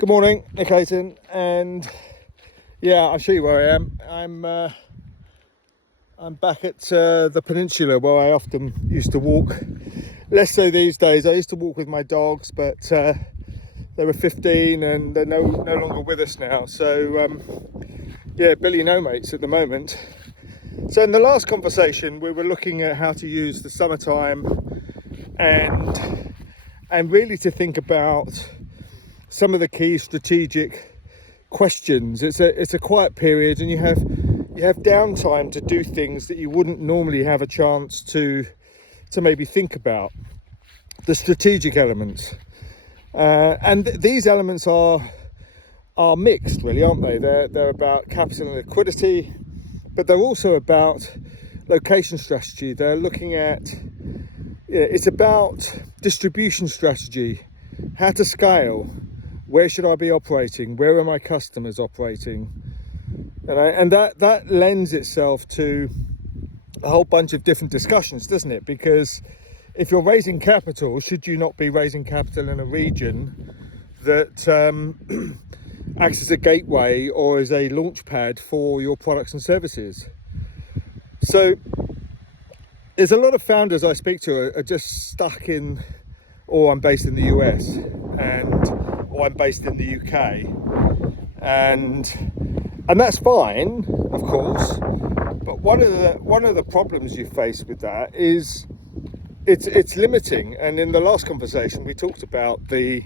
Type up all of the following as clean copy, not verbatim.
Good morning, Nick Hayton, and yeah, I'll show you where I am. I'm back at the peninsula where I often used to walk. Less so these days. I used to walk with my dogs, but they were 15 and they're no longer with us now. So yeah, Billy no mates at the moment. So in the last conversation, we were looking at how to use the summertime and really to think about some of the key strategic questions. It's a quiet period, and you have downtime to do things that you wouldn't normally have a chance to maybe think about. The strategic elements, and these elements are mixed, really, aren't they? They're about capital and liquidity, but they're also about location strategy. They're looking at, it's about distribution strategy, how to scale. Where should I be operating? Where are my customers operating? And that lends itself to a whole bunch of different discussions, doesn't it? Because if you're raising capital, should you not be raising capital in a region that acts as a gateway or as a launch pad for your products and services? So there's a lot of founders I speak to are just stuck in, I'm based in the US, or I'm based in the UK, and that's fine, of course. But one of the problems you face with that is it's limiting. And in the last conversation, we talked about the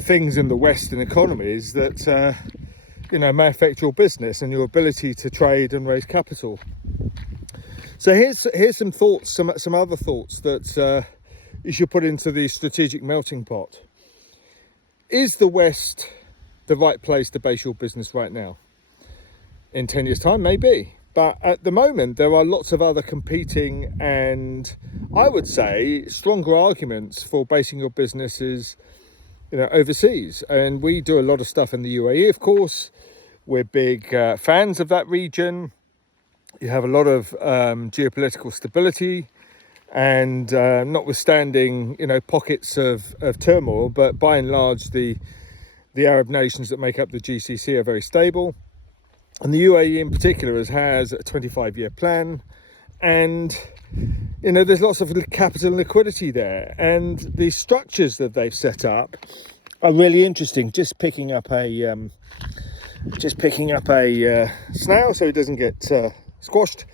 things in the Western economies that may affect your business and your ability to trade and raise capital. So here's some thoughts, some other thoughts that you should put into the strategic melting pot. Is the West the right place to base your business right now? In 10 years' time, maybe. But at the moment, there are lots of other competing and, I would say, stronger arguments for basing your businesses, overseas. And we do a lot of stuff in the UAE, of course. We're big fans of that region. You have a lot of geopolitical stability. And notwithstanding, pockets of turmoil, but by and large, the Arab nations that make up the GCC are very stable. And the UAE in particular has a 25-year plan. And, there's lots of capital and liquidity there. And the structures that they've set up are really interesting. Just picking up a snail so he doesn't get squashed.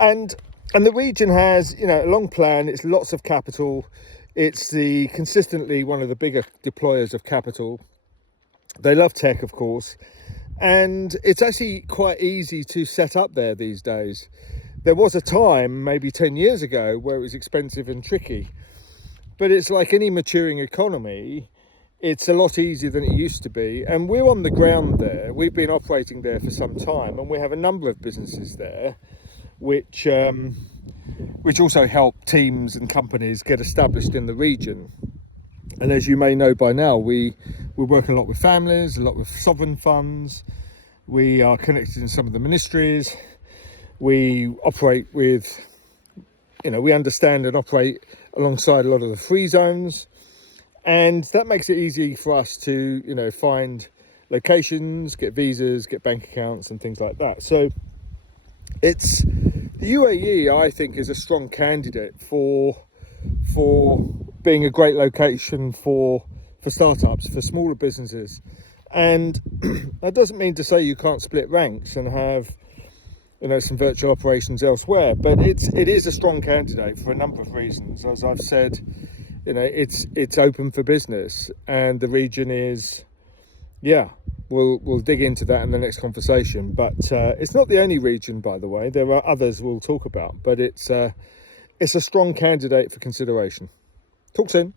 And the region has, a long plan. It's lots of capital. It's consistently one of the bigger deployers of capital. They love tech, of course. And it's actually quite easy to set up there these days. There was a time, maybe 10 years ago, where it was expensive and tricky. But it's like any maturing economy. It's a lot easier than it used to be. And we're on the ground there. We've been operating there for some time. And we have a number of businesses there, which also help teams and companies get established in the region. And as you may know by now, we work a lot with families, a lot with sovereign funds. We are connected in some of the ministries. We operate with, we understand and operate alongside a lot of the free zones. And that makes it easy for us to, find locations, get visas, get bank accounts and things like that. So the UAE, I think, is a strong candidate for being a great location for startups, for smaller businesses. And that doesn't mean to say you can't split ranks and have, some virtual operations elsewhere, but it is a strong candidate for a number of reasons. As I've said, it's open for business, and the region is, we'll dig into that in the next conversation. But it's not the only region, by the way. There are others we'll talk about, but it's a strong candidate for consideration. Talk soon.